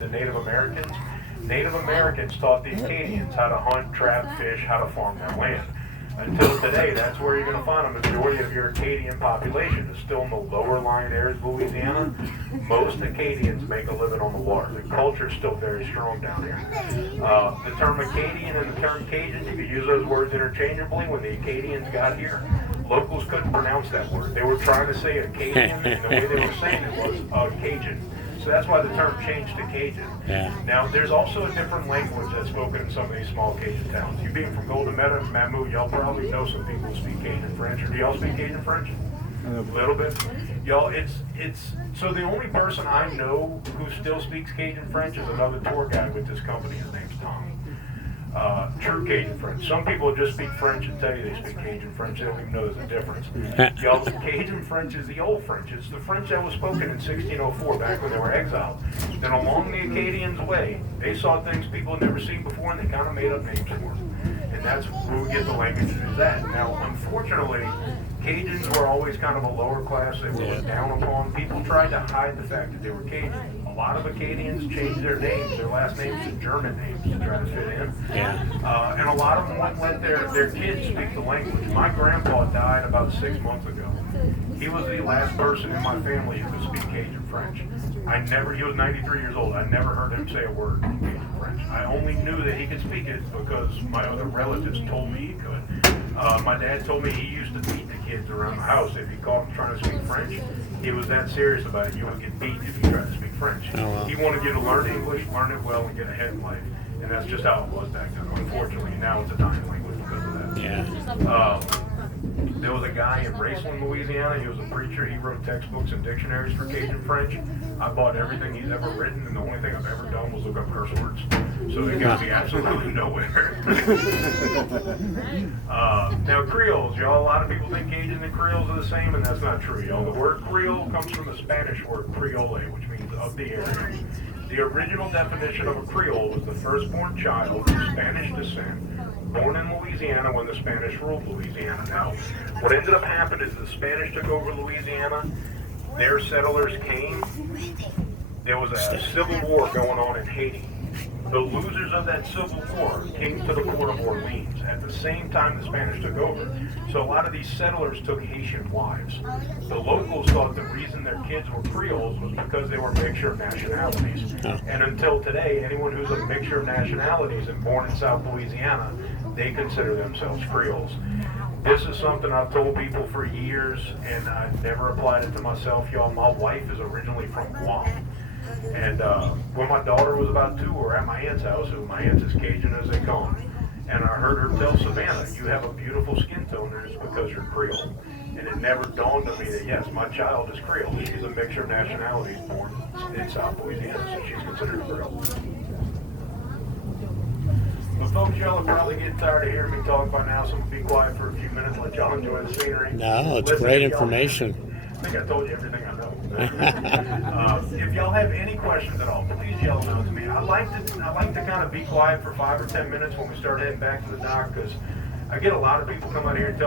the Native Americans. Native Americans taught the Acadians how to hunt, trap, fish, how to farm their land. Until today, that's where you're going to find a majority of your Acadian population is still in the lower lying areas of Louisiana. Most Acadians make a living on the water. The culture is still very strong down here. The term Acadian and the term Cajun, you could use those words interchangeably. When the Acadians got here, locals couldn't pronounce that word. They were trying to say Acadian, and the way they were saying it was Cajun. So that's why the term changed to Cajun. Yeah. Now, there's also a different language that's spoken in some of these small Cajun towns. You being from Golden Meadow, Mamou, y'all probably know some people who speak Cajun French. Or do y'all speak Cajun French? A little bit. Y'all, it's so the only person I know who still speaks Cajun French is another tour guide with this company. His name's Tom. True Cajun French. Some people just speak French and tell you they speak Cajun French. They don't even know there's a difference. Y'all, Cajun French is the old French. It's the French that was spoken in 1604, back when they were exiled. Then along the Acadians' way, they saw things people had never seen before, and they kind of made up names for them. And that's where we get the language is that. Now, unfortunately, Cajuns were always kind of a lower class. They were looked down upon. People tried to hide the fact that they were Cajun. A lot of Acadians changed their names, their last names to German names to try to fit in. Yeah. And a lot of them wouldn't let their kids speak the language. My grandpa died about 6 months ago. He was the last person in my family who could speak Cajun French. He was 93 years old. I never heard him say a word in Cajun French. I only knew that he could speak it because my other relatives told me he could. My dad told me he used to beat the kids around the house if he caught them trying to speak French. He was that serious about it. You would get beat if you tried to speak French. Oh, wow. He wanted you to learn English, learn it well, and get ahead in life. And that's just how it was back then. Unfortunately, now it's a dying language because of that. Yeah. There was a guy in Raceland, Louisiana. He was a preacher. He wrote textbooks and dictionaries for Cajun French. I bought everything he's ever written, and the only thing I've ever done was look up curse words. So it got me absolutely nowhere. Now, Creoles, y'all, a lot of people think Cajun and Creoles are the same, and that's not true, y'all. The word Creole comes from the Spanish word Creole, which means of the area. The original definition of a Creole was the firstborn child of Spanish descent, born in Louisiana when the Spanish ruled Louisiana. Now, what ended up happening is the Spanish took over Louisiana. Their settlers came. There was a civil war going on in Haiti. The losers of that civil war came to the port of Orleans at the same time the Spanish took over. So a lot of these settlers took Haitian wives. The locals thought the reason their kids were Creoles was because they were a mixture of nationalities. And until today, anyone who's a mixture of nationalities and born in South Louisiana, they consider themselves Creoles. This is something I've told people for years, and I've never applied it to myself, y'all. My wife is originally from Guam. And when my daughter was about 2, we were at my aunt's house, and my aunt's as Cajun as they come. And I heard her tell Savannah, you have a beautiful skin tone, and it's because you're Creole. And it never dawned on me that, yes, my child is Creole. She's a mixture of nationalities born in South Louisiana, so she's considered a Creole. But folks, y'all are probably getting tired of hearing me talk by now, so I'm going to be quiet for a few minutes and let y'all enjoy the scenery. No, it's Listen, great information. I think I told you everything I know. If y'all have any questions at all, please yell them out to me. I like to kind of be quiet for 5 or 10 minutes when we start heading back to the dock, because I get a lot of people come out here and tell me